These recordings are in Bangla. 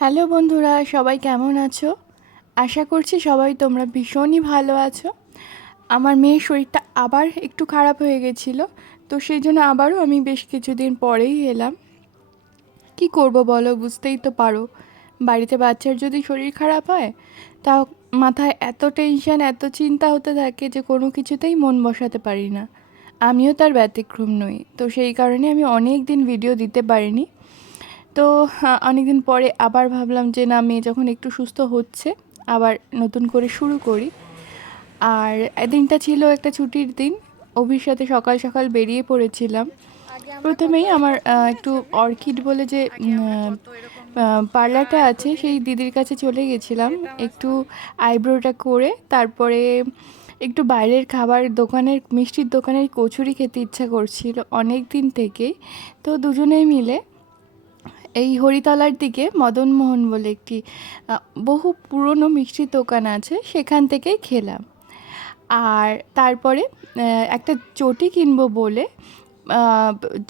হ্যালো বন্ধুরা, সবাই কেমন আছো? আশা করছি সবাই তোমরা ভীষণই ভালো আছো। আমার মেয়ের শরীরটা আবার একটু খারাপ হয়ে গেছিল, তো সেই জন্য আবারও আমি বেশ কিছুদিন পরেই এলাম। কি করব বলো, বুঝতেই তো পারো। বাড়িতে বাচ্চার যদি শরীর খারাপ হয়, তা মাথায় এত টেনশন এত চিন্তা হতে থাকে যে কোনো কিছুতেই মন বসাতে পারি না। আমিও তার ব্যতিক্রম নই, তো সেই কারণে আমি অনেক দিন ভিডিও দিতে পারিনি। তো অনেক দিন পরে আবার ভাবলাম যে না, মেয়ে যখন একটু সুস্থ হচ্ছে, আবার নতুন করে শুরু করি। আর দিনটা ছিল একটা ছুটির দিন, অভির সাথে সকাল সকাল বেরিয়ে পড়েছিলাম। প্রথমেই আমার একটু অর্কিড বলে যে পার্লারটা আছে, সেই দিদির কাছে চলে গেছিলাম একটু আইব্রোটা করে, তারপরে একটু বাইরের খাবার দোকানের, মিষ্টির দোকানের কচুরি খেতে ইচ্ছা করছিল অনেক দিন থেকেই। তো দুজনেই মিলে এই হরিতলার দিকে মদনমোহন বলে একটি বহু পুরনো মিষ্টির দোকান আছে, সেখান থেকেই খেলাম। আর তারপরে একটা চটি কিনবো বলে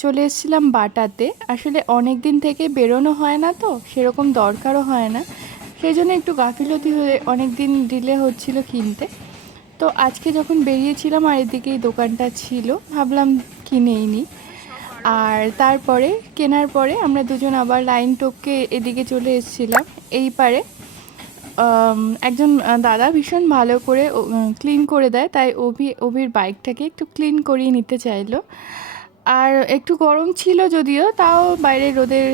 চলে এসেছিলাম বাটাতে। আসলে অনেক দিন থেকে বেরোনো হয় না তো, সেরকম দরকারও হয় না। সেই জন্য একটু গাফিলতি হয়ে অনেক দিন ডিলে হচ্ছিল কিনতে। তো আজকে যখন বেরিয়েছিলাম, আর এদিকে এই দোকানটা ছিল, ভাবলাম কিনেই নিই আর তারপরে কেনার পরে আমরা দুজন আবার লাইন টপকে এদিকে চলে এসেছিলাম। এই পারে একজন দাদা ভীষণ ভালো করে ক্লিন করে দেয়। তাই অভি অভির বাইকটাকে একটু ক্লিন করিয়ে নিতে চাইলো। আর একটু গরম ছিল যদিও তাও বাইরে রোদের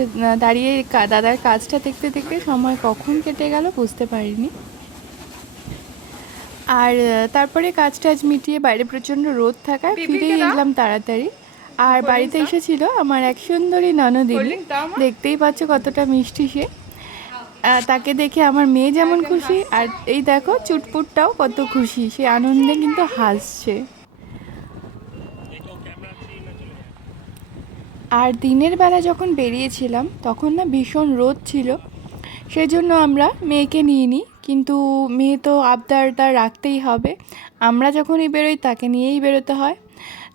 দাঁড়িয়ে দাদার কাজটা দেখতে দেখতে সময় কখন কেটে গেল বুঝতে পারিনি। আর তারপরে কাজ টাজ মিটিয়ে বাইরে প্রচণ্ড রোদ থাকায় ফিরে এলাম তাড়াতাড়ি। আর বাড়িতে এসেছিল আমার এক সুন্দরী ননদিনী। দেখতেই পাচ্ছ কতটা মিষ্টি সে। তাকে দেখে আমার মেয়ে যেমন খুশি আর এই দেখো চুটপুটটাও কত খুশি। সে আনন্দে কিন্তু হাসছে। আর দিনের বেলা যখন বেরিয়েছিলাম তখন না ভীষণ রোদ ছিল। সেজন্য আমরা মেয়েকে নিয়ে নিই কিন্তু মেয়ে তো আবদার তার রাখতেই হবে। আমরা যখনই বেরোই তাকে নিয়েই বেরোতে হয়।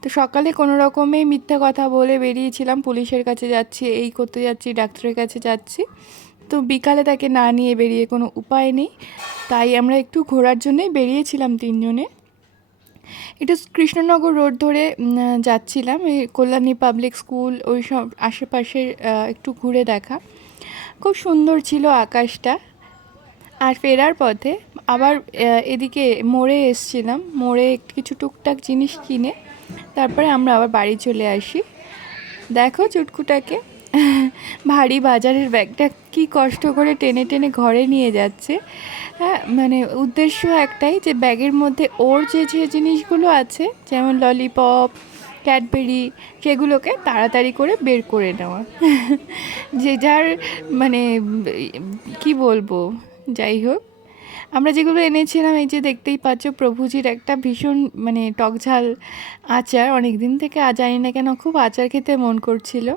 তো সকালে কোনো রকমেই মিথ্যা কথা বলে বেরিয়েছিলাম, পুলিশের কাছে যাচ্ছি, এই করতে যাচ্ছি, ডাক্তারের কাছে যাচ্ছি। তো বিকালে তাকে না নিয়ে বেরিয়ে কোনো উপায় নেই। তাই আমরা একটু ঘোরার জন্যই বেরিয়েছিলাম তিনজনে। একটু কৃষ্ণনগর রোড ধরে যাচ্ছিলাম, এই কল্যাণী পাবলিক স্কুল, ওই সব আশেপাশের একটু ঘুরে দেখা। খুব সুন্দর ছিল আকাশটা। আর ফেরার পথে আবার এদিকে মোড়ে এসছিলাম, মোড়ে কিছু টুকটাক জিনিস কিনে। তারপরে আমরা আবার বাড়ি চলে আসি। দেখো চুটকুটাকে। ভারী বাজারের ব্যাগটা কি কষ্ট করে টেনে টেনে ঘরে নিয়ে যাচ্ছে। হ্যাঁ মানে উদ্দেশ্য একটাই যে ব্যাগের মধ্যে ওর যে যে জিনিসগুলো আছে, যেমন ললিপপ ক্যাডবেরি সেগুলোকে তাড়াতাড়ি করে বের করে নেওয়া। যে যার মানে কি বলব, যাই হোক। আমরা যেগুলো এনেছিলাম, এই যে দেখতেই পাচ্ছ প্রভুজির একটা ভীষণ মানে টকঝাল আচার। অনেক দিন থেকে জানি না কেন খুব আচার খেতে মন করছিল।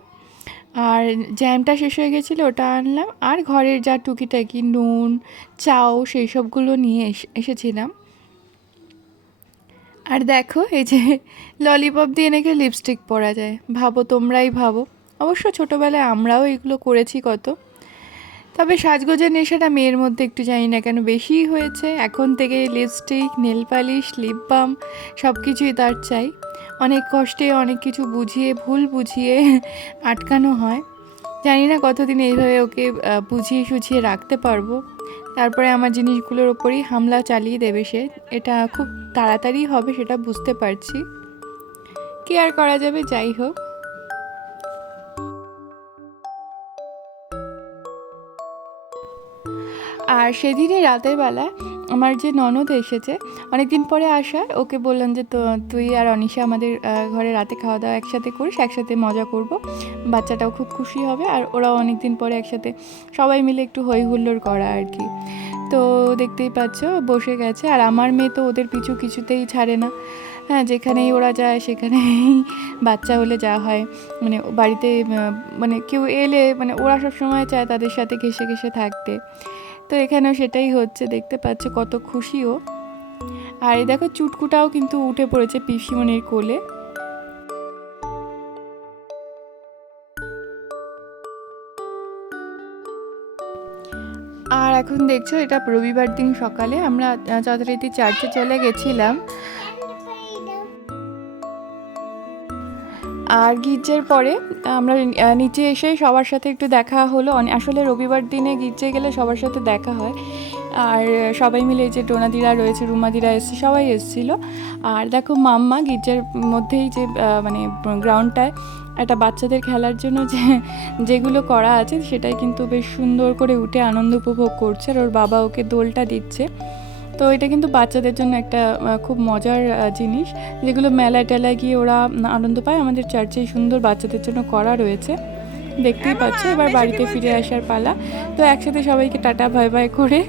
আর জ্যামটা শেষ হয়ে গেছিল, ওটা আনলাম। আর ঘরের যা টুকিটাকি নুন, চাও, সেই সবগুলো নিয়ে এস- এসেছিলাম। আর দেখো, এই যে ললিপপ দিয়ে নাকি লিপস্টিক পরা যায়। ভাবো তোমরাই ভাবো। অবশ্য ছোটোবেলায় আমরাও এগুলো করেছি কত। তবে সাজগোজের নেশাটা মেয়ের মধ্যে একটু জানি না কেন বেশিই হয়েছে। এখন থেকে lipstick nail polish lip balm সব কিছুই তার চাই। অনেক কষ্টে অনেক কিছু বুঝিয়ে, ভুল বুঝিয়ে আটকানো হয়। জানি না কতদিন এইভাবে ওকে বুঝিয়ে সুঝিয়ে রাখতে পারব। তারপরে আমার জিনিসগুলোর ওপরই হামলা চালিয়ে দেবে সে। এটা খুব তাড়াতাড়ি হবে, সেটা বুঝতে পারছি। কি আর করা যাবে? যাই হোক। আর সেদিনই রাতের বেলা আমার যে ননদ এসেছে, অনেকদিন পরে আসায় ওকে বললাম যে তো, তুই আর অনিশা আমাদের ঘরে রাতে খাওয়া দাওয়া একসাথে করিস, একসাথে মজা করব, বাচ্চাটাও খুব খুশি হবে, আর ওরাও অনেক দিন পরে একসাথে সবাই মিলে একটু হই হুল্লোড় করা আর কি। তো দেখতেই পাচ্ছ, বসে গেছে, আর আমার মেয়ে তো ওদের পিছু কিছুতেই ছাড়ে না। হ্যাঁ যেখানেই ওরা যায়, সেখানেই বাচ্চা হলে যা হয়। মানে বাড়িতে মানে কেউ এলে মানে ওরা সব সময় চায় তাদের সাথে ঘেসে ঘেসে থাকতে। তো এখানেও সেটাই হচ্ছে, দেখতে পাচ্ছ কত খুশিও। আর এই দেখো চুটকুটাও কিন্তু উঠে পড়েছে পিসিমনির কোলে। আর এখন দেখছ এটা রবিবার দিন সকালে, আমরা যথারীতি চার্চে চলে গেছিলাম। আর গির্জের পরে, আমরা নিচে এসে সবার সাথে একটু দেখা হলো। আসলে রবিবার দিনে গির্জে গেলে সবার সাথে দেখা হয়। আর সবাই মিলে যে ডোনাদিরা রয়েছে, রুমাদিরা এসছে, সবাই এসেছিল। আর দেখো মাম্মা গির্জার মধ্যেই যে মানে গ্রাউন্ডটায় একটা বাচ্চাদের খেলার জন্য যে, যেগুলো করা আছে, সেটাই কিন্তু বেশ সুন্দর করে উঠে আনন্দ উপভোগ করছে। আর ওর বাবা ওকে দোলটা দিচ্ছে। তো এটা কিন্তু বাচ্চাদের জন্য একটা খুব মজার জিনিস। যেগুলো মেলায় টেলায় গিয়ে ওরা আনন্দ পায়। আমাদের চার্চে সুন্দর বাচ্চাদের জন্য করা রয়েছে। দেখতেই পাচ্ছ এবার বাড়িতে ফিরে আসার পালা। তো একসাথে সবাইকে টাটা ভাই ভাই করে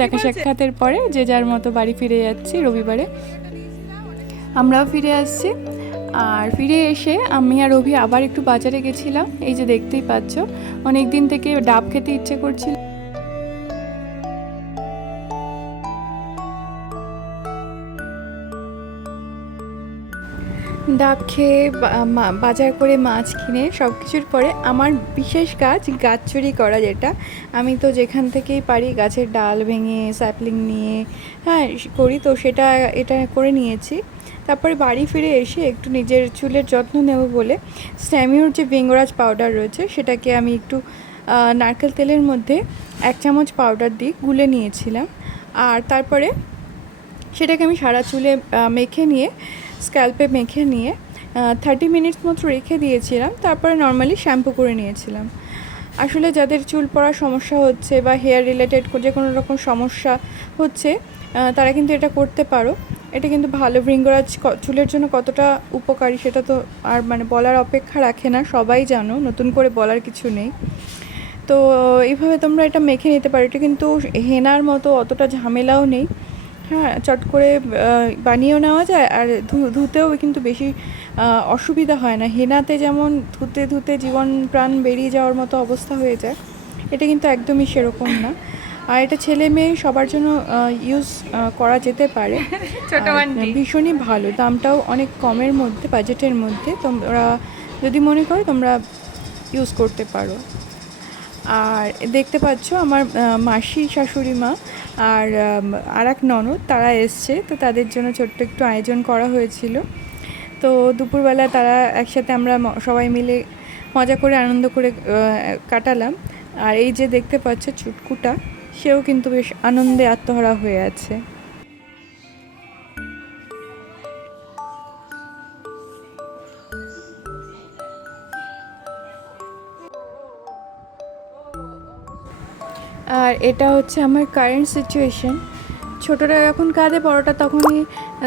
দেখা সাক্ষাতের পরে যে যার মতো বাড়ি ফিরে যাচ্ছি রবিবারে। আমরাও ফিরে আসছি। আর ফিরে এসে আমি আর রবি আবার একটু বাজারে গেছিলাম। এই যে দেখতেই পাচ্ছ অনেক দিন থেকে ডাব খেতে ইচ্ছে করছিল। ডাব খেয়ে বাজার করে মাছ কিনে সব কিছুর পরে আমার বিশেষ কাজ গাছ চুরি করা যেটা। আমি তো যেখান থেকেই পারি গাছের ডাল ভেঙে স্যাপলিং নিয়ে হ্যাঁ করি তো সেটা, এটা করে নিয়েছি। তারপরে বাড়ি ফিরে এসে একটু নিজের চুলের যত্ন নেব বলে স্ট্যামিওর যে বেঙ্গরাজ পাউডার রয়েছে সেটাকে আমি একটু নারকেল তেলের মধ্যে এক চামচ পাউডার দিয়ে গুলে নিয়েছিলাম। আর তারপরে সেটাকে আমি সারা চুলে মেখে নিয়ে স্ক্যাল্পে মেখে নিয়ে থার্টি মিনিটস মতো রেখে দিয়েছিলাম, তারপরে নর্মালি শ্যাম্পু করে নিয়েছিলাম। আসলে যাদের চুল পড়ার সমস্যা হচ্ছে বা হেয়ার রিলেটেড যে কোনো রকম সমস্যা হচ্ছে তারা কিন্তু এটা করতে পারো। এটা কিন্তু ভালো, ভৃঙ্গরাজ চুলের জন্য কতটা উপকারী সেটা তো আর মানে বলার অপেক্ষা রাখে না, সবাই জানো, নতুন করে বলার কিছু নেই। তো এইভাবে তোমরা এটা মেখে নিতে পারো। এটা কিন্তু হেনার মতো অতটা ঝামেলাও নেই। হ্যাঁ চট করে বানিয়েও নেওয়া যায় আর ধু- ধুতেও কিন্তু বেশি অসুবিধা হয় না। হেনাতে যেমন ধুতে ধুতে জীবন প্রাণ বেরিয়ে যাওয়ার মতো অবস্থা হয়ে যায় এটা কিন্তু একদমই সেরকম না। আর এটা ছেলে মেয়ে সবার জন্য ইউজ করা যেতে পারে। ভীষণই ভালো। দামটাও অনেক কমের মধ্যে বাজেটের মধ্যে। তোমরা যদি মনে করো তোমরা ইউজ করতে পারো। আর দেখতে পাচ্ছ আমার মাসি, শাশুড়ি মা আর আর এক ননদ, তারা এসছে। তো তাদের জন্য ছোট্ট একটু আয়োজন করা হয়েছিল। তো দুপুরবেলা তারা একসাথে আমরা সবাই মিলে মজা করে, আনন্দ করে কাটালাম। আর এই যে দেখতে পাচ্ছ চুটকুটা, সেও কিন্তু বেশ আনন্দে আত্মহারা হয়ে আছে। আর এটা হচ্ছে আমার কারেন্ট সিচুয়েশন ছোটরা যখন কাঁদে, বড়টা তখনই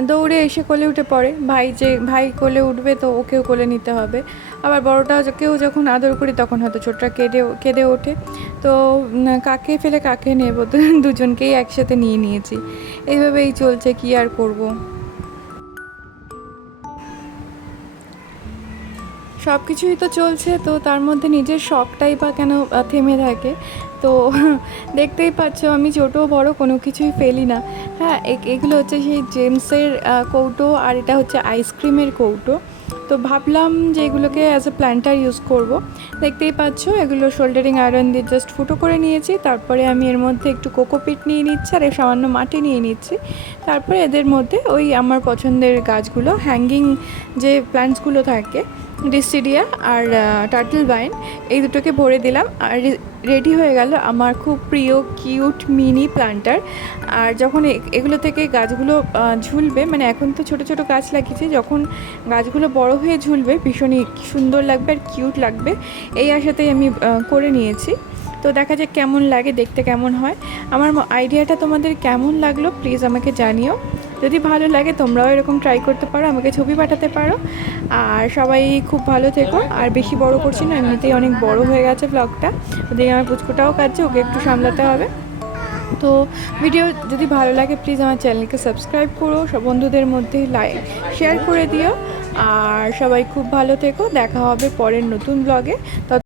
দৌড়ে এসে কোলে উঠে পড়ে। ভাই যে, ভাই কোলে উঠবে তো ওকেও কোলে নিতে হবে। আবার বড়টা কেউ যখন আদর করি তখন হয়তো ছোটরা কেঁদে কেঁদে ওঠে। তো কাকে ফেলে কাকে নেব? তো দুজনকেই একসাথে নিয়ে নিয়েছি। এইভাবেই চলছে, কি আর করব? সব কিছুই তো চলছে, তো তার মধ্যে নিজের শখটাই বা কেন থেমে থাকে। তো দেখতেই পাচ্ছ, আমি ছোটো বড় কোনো কিছুই ফেলি না। হ্যাঁ এগুলো হচ্ছে সেই জেমসের কৌটো আর এটা হচ্ছে আইসক্রিমের কৌটো। তো ভাবলাম যে এগুলোকে অ্যাজ এ প্ল্যান্টার ইউজ করব। দেখতেই পাচ্ছ, এগুলো শোল্ডারিং আয়রন দিয়ে জাস্ট ফুটো করে নিয়েছি। তারপরে আমি এর মধ্যে একটু কোকোপিট নিয়ে নিচ্ছি আর সামান্য মাটি নিয়ে নিচ্ছি। তারপরে এদের মধ্যে ওই আমার পছন্দের গাছগুলো হ্যাঙ্গিং যে প্ল্যান্টসগুলো থাকে ডিসিডিয়া আর টার্টল বাইন এই দুটোকে ভরে দিলাম। আর রেডি হয়ে গেল আমার খুব প্রিয় কিউট মিনি প্লান্টার। আর যখন এগুলো থেকে গাছগুলো ঝুলবে মানে এখন তো ছোট ছোট গাছ লাগিয়েছি, যখন গাছগুলো বড় হয়ে ঝুলবে, ভীষণই সুন্দর লাগবে আর কিউট লাগবে, এই আশাতেই আমি করে নিয়েছি। তো দেখা যাক কেমন লাগে, দেখতে কেমন হয়। আমার আইডিয়াটা তোমাদের কেমন লাগল প্লিজ আমাকে জানিও। যদি ভালো লাগে তোমরাও এরকম ট্রাই করতে পারো, আমাকে ছবি পাঠাতে পারো। আর সবাই খুব ভালো থেকো। আর বেশি বড় করছি না, এমনিতেই অনেক বড় হয়ে গেছে ব্লগটা ওদিকে আমার পুচকুটাও কাটছে, ওকে একটু সামলাতে হবে। তো ভিডিও যদি ভালো লাগে প্লিজ আমার চ্যানেলকে সাবস্ক্রাইব করো। সব বন্ধুদের মধ্যে লাইক শেয়ার করে দিও। আর সবাই খুব ভালো থেকো। দেখা হবে পরের নতুন ব্লগে